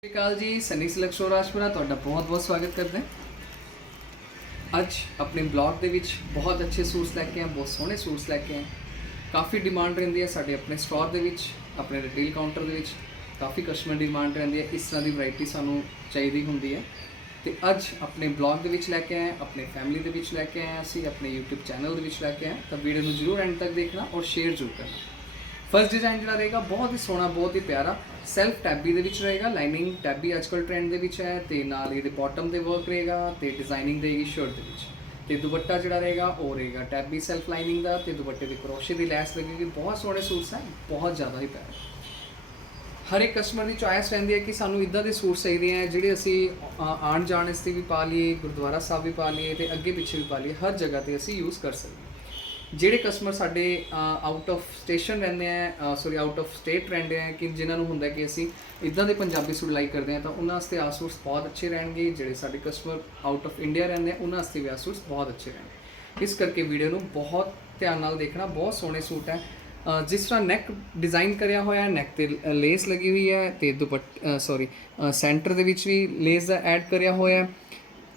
ਸਤਿ ਸ਼੍ਰੀ ਅਕਾਲ ਜੀ, ਸਨੀ ਸਿਲਕ ਰਾਜਪੁਰਾ, ਤੁਹਾਡਾ ਬਹੁਤ ਬਹੁਤ ਸਵਾਗਤ ਕਰਦੇ ਹਾਂ। ਅੱਜ ਆਪਣੇ ਬਲੌਗ ਦੇ ਵਿੱਚ ਬਹੁਤ ਅੱਛੇ ਸੂਟਸ ਲੈ ਕੇ ਆਏ, ਬਹੁਤ ਸੋਹਣੇ ਸੂਟਸ ਲੈ ਕੇ ਆਏ। ਕਾਫੀ ਡਿਮਾਂਡ ਰਹਿੰਦੀ ਹੈ ਸਾਡੇ ਆਪਣੇ ਸਟੋਰ ਦੇ ਵਿੱਚ, ਆਪਣੇ ਰਿਟੇਲ ਕਾਊਂਟਰ ਦੇ ਵਿੱਚ। ਕਾਫੀ ਕਸਟਮਰ ਡਿਮਾਂਡ ਰਹਿੰਦੀ ਹੈ, ਇਸ ਤਰ੍ਹਾਂ ਦੀ ਵੈਰਾਈਟੀ ਸਾਨੂੰ ਚਾਹੀਦੀ ਹੁੰਦੀ ਹੈ। ਤੇ ਅੱਜ ਆਪਣੇ ਬਲੌਗ ਦੇ ਵਿੱਚ ਲੈ ਕੇ ਆਏ, ਆਪਣੇ ਫੈਮਿਲੀ ਦੇ ਵਿੱਚ ਲੈ ਕੇ ਆਏ ਹਾਂ ਅਸੀਂ, ਆਪਣੇ YouTube ਚੈਨਲ ਦੇ ਵਿੱਚ ਲੈ ਕੇ ਆਏ। ਹਾਂ। ਤਾਂ ਵੀਡੀਓ ਨੂੰ ਜਰੂਰ ਐਂਡ ਤੱਕ ਦੇਖਣਾ ਔਰ ਸ਼ੇਅਰ ਜ਼ਰੂਰ ਕਰਨਾ। ਫਰਸਟ ਡਿਜ਼ਾਈਨ ਜਿਹੜਾ ਰਹੇਗਾ, ਬਹੁਤ ਹੀ ਸੋਹਣਾ, ਬਹੁਤ ਹੀ ਪਿਆਰਾ। ਸੈਲਫ ਟੈਬੀ ਦੇ ਵਿੱਚ ਰਹੇਗਾ ਲਾਈਨਿੰਗ ਟੈਬੀ ਅੱਜਕੱਲ ਟ੍ਰੈਂਡ ਦੇ ਵਿੱਚ ਹੈ ਤੇ ਨਾਲ ਇਹਦੇ ਬਾਟਮ ਦੇ ਵਰਕ ਰਹੇਗਾ ਤੇ ਡਿਜ਼ਾਈਨਿੰਗ ਰਹੇਗੀ ਸ਼ਰਟ ਦੇ ਵਿੱਚ। ਤੇ ਦੁਪੱਟਾ ਜਿਹੜਾ ਰਹੇਗਾ ਉਹ ਰਹੇਗਾ ਟੈਬੀ ਸੈਲਫ ਲਾਈਨਿੰਗ ਦਾ ਤੇ ਦੁਪੱਟੇ ਦੇ ਕਰੋਸ਼ੇ ਦੀ ਲੈਸ ਲੱਗੇਗੀ ਬਹੁਤ ਸੋਹਣੇ ਸੂਟਸ ਹੈ ਬਹੁਤ ਜ਼ਿਆਦਾ ਹੀ ਪਿਆਰੇ। ਹਰ ਇੱਕ ਕਸਟਮਰ ਦੀ ਚੋਇਸ ਰਹਿੰਦੀ ਹੈ ਕਿ ਸਾਨੂੰ ਇਦਾਂ ਦੇ ਸੂਟ ਚਾਹੀਦੇ ਆ ਜਿਹੜੇ ਅਸੀਂ ਅ, ਆਉਣ ਜਾਣ ਵਾਸਤੇ ਵੀ ਪਾ ਲਈਏ ਗੁਰਦੁਆਰਾ ਸਾਹਿਬ ਵੀ ਪਾ ਲਈਏ ਤੇ ਅੱਗੇ ਪਿੱਛੇ ਵੀ ਪਾ ਲਈਏ ਹਰ ਜਗ੍ਹਾ ਤੇ ਅਸੀਂ ਯੂਜ਼ ਕਰ ਸਕੀਏ ਜਿਹੜੇ ਕਸਟਮਰ ਸਾਡੇ ਆਊਟ ਆਫ ਸਟੇਸ਼ਨ ਰਹਿੰਦੇ ਆ ਸੌਰੀ ਆਊਟ ਆਫ ਸਟੇਟ ਰਹਿੰਦੇ ਆ, ਕਿ ਜਿਨ੍ਹਾਂ ਨੂੰ ਹੁੰਦਾ ਕਿ ਅਸੀਂ ਇਦਾਂ ਦੇ ਪੰਜਾਬੀ ਸੂਟ ਲਾਈਕ ਕਰਦੇ ਆ, ਤਾਂ ਉਹਨਾਂ ਵਾਸਤੇ ਆ ਸੂਟਸ ਬਹੁਤ ਅੱਛੇ ਰਹਿਣਗੇ। ਜਿਹੜੇ ਸਾਡੇ ਕਸਟਮਰ ਆਊਟ ਆਫ ਇੰਡੀਆ ਰਹਿੰਦੇ ਆ, ਉਹਨਾਂ ਵਾਸਤੇ ਵੀ ਆ ਸੂਟਸ ਬਹੁਤ ਅੱਛੇ ਰਹਿਣਗੇ। ਇਸ ਕਰਕੇ ਵੀਡੀਓ ਨੂੰ ਬਹੁਤ ਧਿਆਨ ਨਾਲ ਦੇਖਣਾ, ਬਹੁਤ ਸੋਹਣੇ ਸੂਟ ਹੈ ਜਿਸ ਤਰ੍ਹਾਂ ਨੈਕ ਡਿਜ਼ਾਈਨ ਕਰਿਆ ਹੋਇਆ ਹੈ ਨੈਕ ਤੇ ਲੇਸ ਲੱਗੀ ਹੋਈ ਹੈ ਤੇ ਦੁਪੱਟ ਸੌਰੀ ਸੈਂਟਰ ਦੇ ਵਿੱਚ ਵੀ ਲੇਸ ਦਾ ਐਡ ਕਰਿਆ ਹੋਇਆ ਹੈ।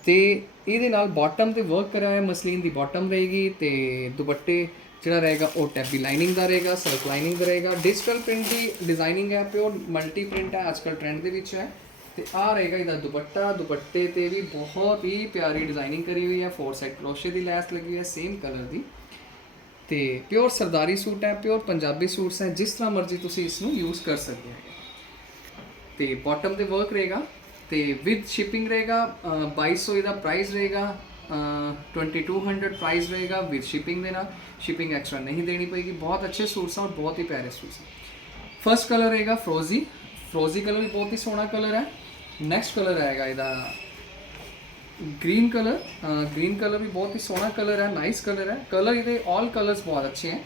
ਤੇ ਇਹਦੇ ਨਾਲ ਬਾਟਮ ਤੇ ਵਰਕ ਕਰਿਆ ਹੋਇਆ ਮਸਲੀਨ ਦੀ ਬਾਟਮ ਰਹੇਗੀ ਤੇ ਦੁਪੱਟੇ ਜਿਹੜਾ ਰਹੇਗਾ ਉਹ ਟੈਬੀ ਲਾਈਨਿੰਗ ਦਾ ਰਹੇਗਾ ਸਲਕ ਲਾਈਨਿੰਗ ਦਾ ਰਹੇਗਾ। ਡਿਜੀਟਲ ਪ੍ਰਿੰਟ ਦੀ ਡਿਜ਼ਾਈਨਿੰਗ ਹੈ ਪਿਓਰ ਮਲਟੀ ਪ੍ਰਿੰਟ ਹੈ ਅੱਜਕੱਲ ਟ੍ਰੈਂਡ ਦੇ ਵਿੱਚ ਹੈ। ਤੇ ਆ ਰਹੇਗਾ ਇਹਦਾ ਦੁਪੱਟਾ, ਦੁਪੱਟੇ ਤੇ ਵੀ ਬਹੁਤ ਹੀ ਪਿਆਰੀ ਡਿਜ਼ਾਈਨਿੰਗ ਕਰੀ ਹੋਈ ਹੈ। ਫੋਰ ਸਾਈਡ ਕਰੋਸ਼ੇ ਦੀ ਲੈਸ ਲੱਗੀ ਹੋਈ ਹੈ ਸੇਮ ਕਲਰ ਦੀ। ਤੇ ਪਿਓਰ ਸਰਦਾਰੀ ਸੂਟ ਹੈ ਪਿਓਰ ਪੰਜਾਬੀ ਸੂਟਸ ਹੈ, ਜਿਸ ਤਰ੍ਹਾਂ ਮਰਜ਼ੀ ਤੁਸੀਂ ਇਸ ਨੂੰ ਯੂਜ਼ ਕਰ ਸਕਦੇ ਹੋ। ਤੇ ਬਾਟਮ ਤੇ ਵਰਕ ਰਹੇਗਾ। तो विद शिपिंग रहेगा बाईस सौ इधर प्राइस रहेगा ट्वेंटी टू हंड्रेड प्राइस रहेगा विद शिपिंग देना। शिपिंग एक्स्ट्रा नहीं देनी पड़ेगी। बहुत अच्छे सूट्स हैं और बहुत ही प्यारे सूट्स हैं। फ़र्स्ट कलर रहेगा फ्रोजी फ्रोजी कलर भी बहुत ही सोना कलर है। नेक्स्ट कलर आएगा इधर। ग्रीन कलर ग्रीन कलर भी बहुत ही सोना कलर है। नाइस कलर है। कलर इधर ऑल कलर्स बहुत अच्छे हैं।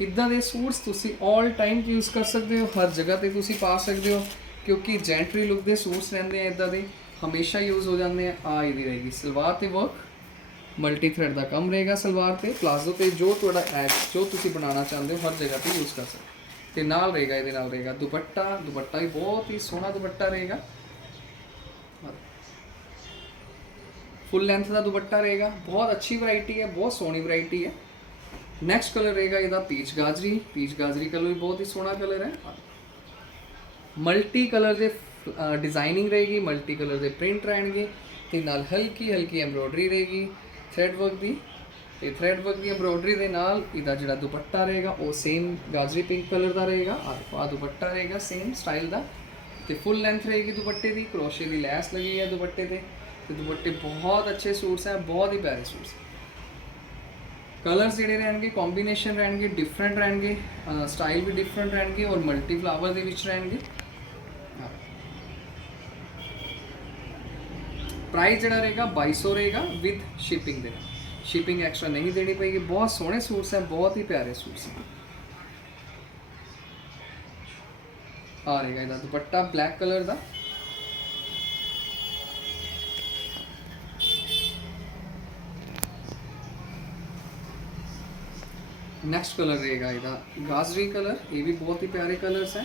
ਇਦਾਂ ਦੇ ਸੂਟਸ ਤੁਸੀਂ all ਟਾਈਮ ਯੂਜ਼ ਕਰ ਸਕਦੇ ਹੋ, ਹਰ ਜਗ੍ਹਾ ਤੇ ਤੁਸੀਂ ਪਾ ਸਕਦੇ ਹੋ, ਕਿਉਂਕਿ ਜੈਂਟਰੀ ਲੁੱਕ ਦੇ ਸੂਟਸ ਰਹਿੰਦੇ ਆ ਇਦਾਂ ਦੇ, ਹਮੇਸ਼ਾ ਯੂਜ਼ ਹੋ ਜਾਂਦੇ ਆ ਆ ਇਹਦੀ ਰਹੇਗੀ। ਸਲਵਾਰ ਤੇ ਵਰਕ ਮਲਟੀ ਥ੍ਰੈਡ ਦਾ ਕੰਮ ਰਹੇਗਾ ਸਲਵਾਰ ਤੇ ਪਲਾਜ਼ੋ ਤੇ, ਜੋ ਤੁਹਾਡਾ ਐਡ ਜੋ ਤੁਸੀਂ ਬਣਾਉਣਾ ਚਾਹੁੰਦੇ ਹੋ, ਹਰ ਜਗ੍ਹਾ ਤੇ ਯੂਜ਼ ਕਰ ਸਕਦੇ ਹੋ। ਤੇ ਨਾਲ ਰਹੇਗਾ, ਇਹਦੇ ਨਾਲ ਰਹੇਗਾ ਦੁਪੱਟਾ ਦੁਪੱਟਾ ਵੀ ਬਹੁਤ ਹੀ ਸੋਹਣਾ ਦੁਪੱਟਾ ਰਹੇਗਾ। ਫੁੱਲ ਲੈਂਥ ਦਾ ਦੁਪੱਟਾ ਰਹੇਗਾ, ਬਹੁਤ ਅੱਛੀ ਵੈਰਾਈਟੀ ਹੈ, ਬਹੁਤ ਸੋਹਣੀ ਵੈਰਾਈਟੀ ਹੈ। ਨੈਕਸਟ ਕਲਰ ਰਹੇਗਾ ਇਹਦਾ ਪੀਚ ਗਾਜਰੀ। ਪੀਚ ਗਾਜਰੀ ਕਲਰ ਵੀ ਬਹੁਤ ਹੀ ਸੋਹਣਾ ਕਲਰ ਹੈ। ਮਲਟੀ ਕਲਰ ਦੇ ਡਿਜ਼ਾਈਨਿੰਗ ਰਹੇਗੀ ਮਲਟੀ ਕਲਰ ਦੇ ਪ੍ਰਿੰਟ ਰਹਿਣਗੇ ਤੇ ਨਾਲ ਹਲਕੀ ਹਲਕੀ ਐਮਬ੍ਰੋਇਡਰੀ ਰਹੇਗੀ ਥ੍ਰੈਡ ਵਰਕ ਦੀ। ਤੇ ਥ੍ਰੈਡ ਵਰਕ ਦੀ ਐਮਬ੍ਰੋਇਡਰੀ ਦੇ ਨਾਲ ਇਹਦਾ ਜਿਹੜਾ ਦੁਪੱਟਾ ਰਹੇਗਾ, ਉਹ ਸੇਮ ਗਾਜਰੀ ਪਿੰਕ ਕਲਰ ਦਾ ਰਹੇਗਾ। ਆ ਦੁਪੱਟਾ ਰਹੇਗਾ ਸੇਮ ਸਟਾਈਲ ਦਾ। ਤੇ ਫੁੱਲ ਲੈਂਥ ਰਹੇਗੀ ਦੁਪੱਟੇ ਦੀ। ਕਰੋਸ਼ੇ ਦੀ ਲੈਸ ਲੱਗੀ ਹੈ ਦੁਪੱਟੇ ਤੇ। ਤੇ ਦੁਪੱਟੇ ਬਹੁਤ ਅੱਛੇ ਸੂਟਸ ਹੈ, ਬਹੁਤ ਹੀ ਪਿਆਰੇ ਸੂਟਸ ਕਲਰਸ ਜਿਹੜੇ ਰਹਿਣਗੇ ਕੰਬੀਨੇਸ਼ਨ ਰਹਿਣਗੇ ਡਿਫਰੈਂਟ ਰਹਿਣਗੇ ਸਟਾਈਲ ਵੀ ਡਿਫਰੈਂਟ ਰਹਿਣਗੇ ਔਰ ਮਲਟੀ ਫਲਾਵਰ ਦੇ ਵਿੱਚ ਰਹਿਣਗੇ। ਪ੍ਰਾਈਸ ਜਿਹੜਾ ਰਹੇਗਾ 2200 ਰਹੇਗਾ ਵਿਦ ਸ਼ਿਪਿੰਗ ਦੇ ਨਾਲ। ਸ਼ਿਪਿੰਗ ਐਕਸਟਰਾ ਨਹੀਂ ਦੇਣੀ ਪਏਗੀ। ਬਹੁਤ ਸੋਹਣੇ ਸੂਟਸ ਹੈ, ਬਹੁਤ ਹੀ ਪਿਆਰੇ ਸੂਟਸ ਹੈ ਆ ਰਹੇਗਾ ਇਹਦਾ ਦੁਪੱਟਾ ਬਲੈਕ ਕਲਰ ਦਾ। ਨੈਕਸਟ ਕਲਰ ਰਹੇਗਾ ਇਹਦਾ ਗਾਜਰੀ ਕਲਰ ਇਹ ਵੀ ਬਹੁਤ ਹੀ ਪਿਆਰੇ ਕਲਰਸ ਹੈ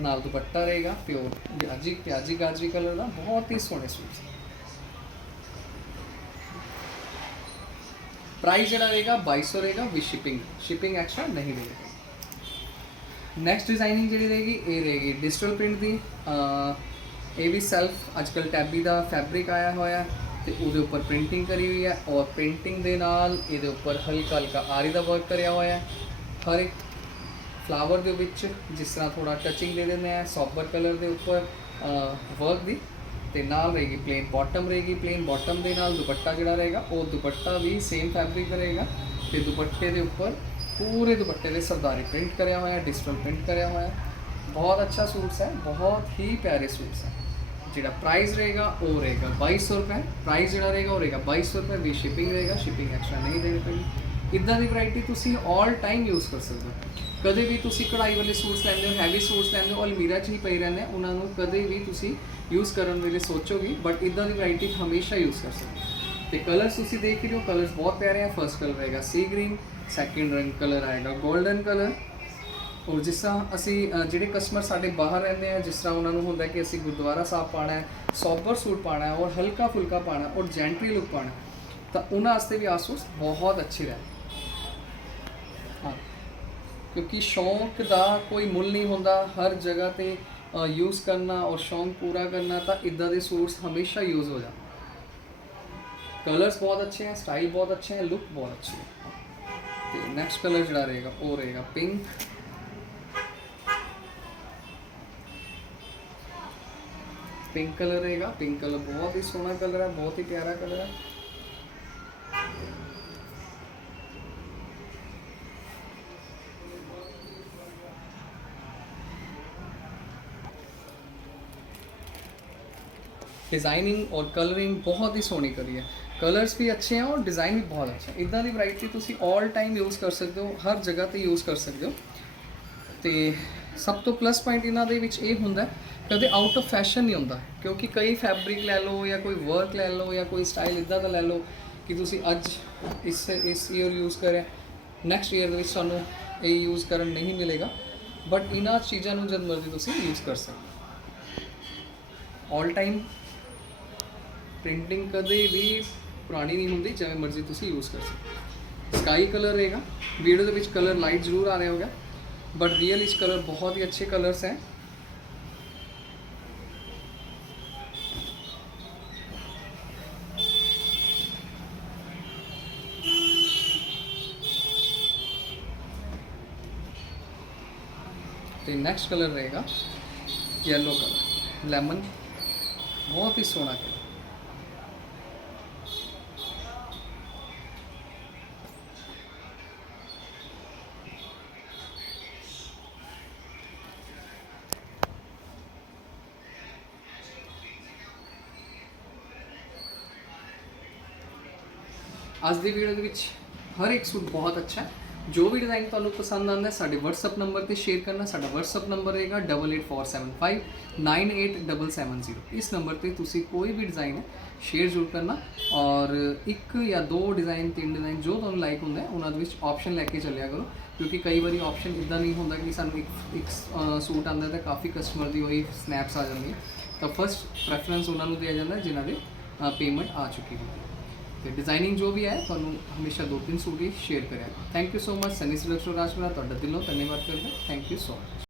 ਨਾਲ ਦੁਪੱਟਾ ਰਹੇਗਾ ਪਿਓਰ ਪਿਆਜੀ ਪਿਆਜੀ ਗਾਜਰੀ ਕਲਰ ਦਾ ਬਹੁਤ ਹੀ ਸੋਹਣੇ ਸੂਟ ਪ੍ਰਾਈਸ ਜਿਹੜਾ ਰਹੇਗਾ 2200 ਰਹੇਗਾ ਵਿਦ ਸ਼ਿਪਿੰਗ ਸ਼ਿਪਿੰਗ ਐਕਸਟਰਾ ਨਹੀਂ ਰਹੇਗਾ। ਨੈਕਸਟ ਡਿਜ਼ਾਈਨਿੰਗ ਜਿਹੜੀ ਰਹੇਗੀ, ਇਹ ਰਹੇਗੀ ਡਿਜੀਟਲ ਪ੍ਰਿੰਟ ਦੀ। ਇਹ ਵੀ ਸੈਲਫ ਅੱਜਕੱਲ ਟੈਬੀ ਦਾ ਫੈਬਰਿਕ ਆਇਆ ਹੋਇਆ ਤੇ ਉਹਦੇ ਉੱਪਰ ਪ੍ਰਿੰਟਿੰਗ ਕਰੀ ਹੋਈ ਹੈ ਔਰ ਪ੍ਰਿੰਟਿੰਗ ਦੇ ਨਾਲ ਇਹਦੇ ਉੱਪਰ ਹਲਕਾ ਹਲਕਾ ਆਰੀ ਦਾ ਵਰਕ ਕਰਿਆ ਹੋਇਆ ਹੈ। ਹਰ ਇੱਕ ਫਲਾਵਰ ਦੇ ਵਿੱਚ ਜਿਸ ਤਰ੍ਹਾਂ ਥੋੜਾ ਟੱਚਿੰਗ ਦੇ ਦਿੰਦੇ ਆ ਸੌਬਰ ਕਲਰ ਦੇ ਉੱਪਰ ਵਰਕ ਦੀ। ਤੇ ਨਾਲ ਰਹੇਗੀ ਪਲੇਨ ਬਾਟਮ ਰਹੇਗੀ ਪਲੇਨ ਬਾਟਮ ਦੇ ਨਾਲ ਦੁਪੱਟਾ ਜਿਹੜਾ ਰਹੇਗਾ, ਉਹ ਦੁਪੱਟਾ ਵੀ ਸੇਮ ਫੈਬਰਿਕ ਦਾ ਰਹੇਗਾ ਤੇ ਦੁਪੱਟੇ ਦੇ ਉੱਪਰ ਪੂਰੇ ਦੁਪੱਟੇ ਦੇ ਸਰਦਾਰੀ ਪ੍ਰਿੰਟ ਕਰਿਆ ਹੋਇਆ ਹੈ ਡਿਜੀਟਲ ਪ੍ਰਿੰਟ ਕਰਿਆ ਹੋਇਆ। ਹੈ ਬਹੁਤ ਅੱਛਾ ਸੂਟਸ ਹੈ, ਬਹੁਤ ਹੀ ਪਿਆਰੇ ਸੂਟਸ ਹੈ। ਜਿਹੜਾ ਪ੍ਰਾਈਸ ਰਹੇਗਾ, ਉਹ ਰਹੇਗਾ 2200 ਰੁਪਏ। ਪ੍ਰਾਈਸ ਜਿਹੜਾ ਰਹੇਗਾ, ਉਹ ਰਹੇਗਾ 2200 ਰੁਪਏ। ਵੀ ਸ਼ਿਪਿੰਗ ਰਹੇਗਾ ਸ਼ਿਪਿੰਗ ਐਕਸਟਰਾ ਨਹੀਂ ਦੇਣੀ ਪਏਗੀ ਇਦਾਂ ਦੀ ਵੈਰਾਈਟੀ ਤੁਸੀਂ 올 ਟਾਈਮ ਯੂਜ਼ ਕਰ ਸਕਦੇ ਹੋ। ਕਦੇ ਵੀ ਤੁਸੀਂ ਕਢਾਈ ਵਾਲੇ ਸੂਟਸ ਲੈਂਦੇ ਹੋ ਹੈਵੀ ਸੂਟਸ ਲੈਂਦੇ ਹੋ, ਅਲਮੀਰਾ 'ਚ ਹੀ ਪਏ ਰਹਿੰਦੇ ਉਹਨਾਂ ਨੂੰ ਕਦੇ ਵੀ ਤੁਸੀਂ ਯੂਜ਼ ਕਰਨ ਵੇਲੇ ਸੋਚੋਗੇ ਬਟ ਇਦਾਂ ਦੀ ਵੈਰਾਈਟੀ ਹਮੇਸ਼ਾ ਯੂਜ਼ ਕਰ ਸਕਦੇ ਹੋ। ਤੇ ਕਲਰਸ ਤੁਸੀਂ ਦੇਖ ਰਹੇ ਹੋ ਕਲਰਸ ਬਹੁਤ ਪਿਆਰੇ ਆ। ਫਰਸਟ ਕਲਰ ਰਹੇਗਾ ਸੀ ਗ੍ਰੀਨ ਸੈਕਿੰਡ ਰੰਗ ਕਲਰ ਆਏਗਾ 골ਡਨ ਕਲਰ ਔਰ ਜਿਸ ਤਰ੍ਹਾਂ ਅਸੀਂ ਜਿਹੜੇ ਕਸਟਮਰ ਸਾਡੇ ਬਾਹਰ ਰਹਿੰਦੇ ਆ, ਜਿਸ ਤਰ੍ਹਾਂ ਉਹਨਾਂ ਨੂੰ ਹੁੰਦਾ ਕਿ ਅਸੀਂ ਗੁਰਦੁਆਰਾ ਸਾਹਿਬ ਪਾਣਾ ਹੈ ਸੋਬਰ ਸੂਟ ਪਾਣਾ ਹੈ, ਔਰ ਹਲਕਾ ਫੁਲਕਾ ਪਾਣਾ ਔਰ ਜੈਂਟਰੀ ਲੁੱਕ ਪਾਣਾ ਤਾਂ ਉਹਨਾਂ ਵਾਸਤੇ ਵੀ ਆਸੂਸ ਬਹੁਤ ਅੱਛੇ ਰਹਿ ਕਿਉਂਕਿ ਸ਼ੌਂਕ ਦਾ ਕੋਈ ਮੁੱਲ ਨਹੀਂ ਹੁੰਦਾ, ਹਰ ਜਗ੍ਹਾ ਤੇ ਯੂਜ਼ ਕਰਨਾ ਔਰ ਸ਼ੌਂਕ ਪੂਰਾ ਕਰਨਾ ਤਾਂ ਇਦਾਂ ਦੇ ਸੂਟਸ ਹਮੇਸ਼ਾ ਯੂਜ਼ ਹੋ ਜਾਂਦੇ ਕਲਰਸ ਬਹੁਤ ਅੱਛੇ ਹੈ ਸਟਾਈਲ ਬਹੁਤ ਅੱਛੇ ਹੈ ਲੁੱਕ ਬਹੁਤ ਅੱਛੀ ਹੈ ਤੇ ਨੈਕਸਟ ਕਲਰ ਜਿਹੜਾ ਰਹੇਗਾ, ਉਹ ਰਹੇਗਾ ਪਿੰਕ ਪਿੰਕ ਕਲਰ ਰਹੇਗਾ ਪਿੰਕ ਕਲਰ ਬਹੁਤ ਹੀ ਸੋਹਣਾ ਕਲਰ ਹੈ ਬਹੁਤ ਹੀ ਪਿਆਰਾ ਕਲਰ ਹੈ ਡਿਜ਼ਾਈਨਿੰਗ ਔਰ ਕਲਰਿੰਗ ਬਹੁਤ ਹੀ ਸੋਹਣੀ ਕਰੀ ਹੈ। ਕਲਰਸ ਵੀ ਅੱਛੇ ਆ ਔਰ ਡਿਜ਼ਾਈਨ ਵੀ ਬਹੁਤ ਅੱਛਾ। ਇਦਾਂ ਦੀ ਵੈਰਾਈਟੀ ਤੁਸੀਂ 올 ਟਾਈਮ ਯੂਜ਼ ਕਰ ਸਕਦੇ ਹੋ, ਹਰ ਜਗ੍ਹਾ ਤੇ ਯੂਜ਼ ਕਰ ਸਕਦੇ ਹੋ। ਤੇ ਸਭ ਤੋਂ ਪਲੱਸ ਪੁਆਇੰਟ ਇਹਨਾਂ ਦੇ ਵਿੱਚ ਇਹ ਹੁੰਦਾ ਕਦੇ ਆਊਟ ਆਫ ਫੈਸ਼ਨ ਨਹੀਂ ਹੁੰਦਾ। ਕਿਉਂਕਿ ਕਈ ਫੈਬਰਿਕ ਲੈ ਲਓ ਜਾਂ ਕੋਈ ਵਰਕ ਲੈ ਲਓ ਜਾਂ ਕੋਈ ਸਟਾਈਲ ਇਦਾਂ ਦਾ ਲੈ ਲਓ ਕਿ ਤੁਸੀਂ ਅੱਜ ਇਸ ਇਸ ਈਅਰ ਯੂਜ਼ ਕਰਿਆ ਨੈਕਸਟ ਈਅਰ ਦੇ ਵਿੱਚ ਤੁਹਾਨੂੰ ਇਹ ਯੂਜ਼ ਕਰਨ ਨਹੀਂ ਮਿਲੇਗਾ। ਬਟ ਇਹਨਾਂ ਚੀਜ਼ਾਂ ਨੂੰ ਜਦ ਮਰਜ਼ੀ ਤੁਸੀਂ ਯੂਜ਼ ਕਰ ਸਕਦੇ ਹੋ। ਟਾਈਮ ਪ੍ਰਿੰਟਿੰਗ ਕਦੇ ਵੀ ਪੁਰਾਣੀ ਨਹੀਂ ਹੁੰਦੀ ਜਿਵੇਂ ਮਰਜ਼ੀ ਤੁਸੀਂ ਯੂਜ਼ ਕਰ ਸਕਦੇ ਸਕਾਈ ਕਲਰ ਰਹੇਗਾ ਵੀਡੀਓ ਦੇ ਵਿੱਚ ਕਲਰ ਲਾਈਟ ਜ਼ਰੂਰ ਆ ਰਿਹਾ ਹੋਗਾ ਬਟ ਰੀਅਲ ਵਿੱਚ ਕਲਰ ਬਹੁਤ ਹੀ ਅੱਛੇ ਕਲਰਸ ਹੈ ਤੇ ਨੈਕਸਟ ਕਲਰ ਰਹੇਗਾ ਯੈਲੋ ਕਲਰ ਲੈਮਨ ਬਹੁਤ ਹੀ ਸੋਹਣਾ ਕਲਰ ਅੱਜ ਦੀ ਵੀਡੀਓ ਦੇ ਵਿੱਚ ਹਰ ਇੱਕ ਸੂਟ ਬਹੁਤ ਅੱਛਾ ਹੈ। ਜੋ ਵੀ ਡਿਜ਼ਾਈਨ ਤੁਹਾਨੂੰ ਪਸੰਦ ਆਉਂਦਾ ਹੈ, ਸਾਡੇ WhatsApp ਨੰਬਰ ਤੇ ਸ਼ੇਅਰ ਕਰਨਾ, ਸਾਡਾ WhatsApp ਨੰਬਰ ਰਹੇਗਾ 8847598770 ਇਸ ਨੰਬਰ ਤੇ ਤੁਸੀਂ ਕੋਈ ਵੀ ਡਿਜ਼ਾਈਨ ਹੈ ਸ਼ੇਅਰ ਜ਼ਰੂਰ ਕਰਨਾ ਔਰ ਇੱਕ ਜਾਂ ਦੋ ਡਿਜ਼ਾਈਨ ਤਿੰਨ ਡਿਜ਼ਾਈਨ ਜੋ ਤੁਹਾਨੂੰ ਲਾਈਕ ਹੁੰਦਾ ਉਹਨਾਂ ਦੇ ਵਿੱਚ ਆਪਸ਼ਨ ਲੈ ਕੇ ਚੱਲਿਆ ਕਰੋ। ਕਿਉਂਕਿ ਕਈ ਵਾਰੀ ਆਪਸ਼ਨ ਇਦਾਂ ਨਹੀਂ ਹੁੰਦਾ ਕਿ ਸਾਨੂੰ ਇੱਕ ਇੱਕ ਸੂਟ ਆਉਂਦਾ ਤਾਂ ਕਾਫੀ ਕਸਟਮਰ ਦੀ ਉਹੀ ਸਨੈਪਸ ਆ ਜਾਂਦੀਆਂ ਤਾਂ ਫਸਟ ਪ੍ਰੈਫਰੈਂਸ ਉਹਨਾਂ ਨੂੰ ਦਿਆ ਜਾਂਦਾ ਹੈ, ਜਿਨ੍ਹਾਂ ਦੇ ਪੇਮੈਂਟ ਆ ਚੁੱਕੀ ਹੁੰਦੀ ਹੈ। ਤੇ ਡਿਜ਼ਾਈਨਿੰਗ ਜੋ ਵੀ ਹੈ, ਤੁਹਾਨੂੰ ਹਮੇਸ਼ਾ ਦੋ ਤਿੰਨ ਸੂਟ ਹੀ ਸ਼ੇਅਰ ਕਰਿਆ thank you so much Sunny selection Rajpura ਤੁਹਾਡਾ ਦਿਲੋਂ ਧੰਨਵਾਦ ਕਰਦਾ। Thank you so much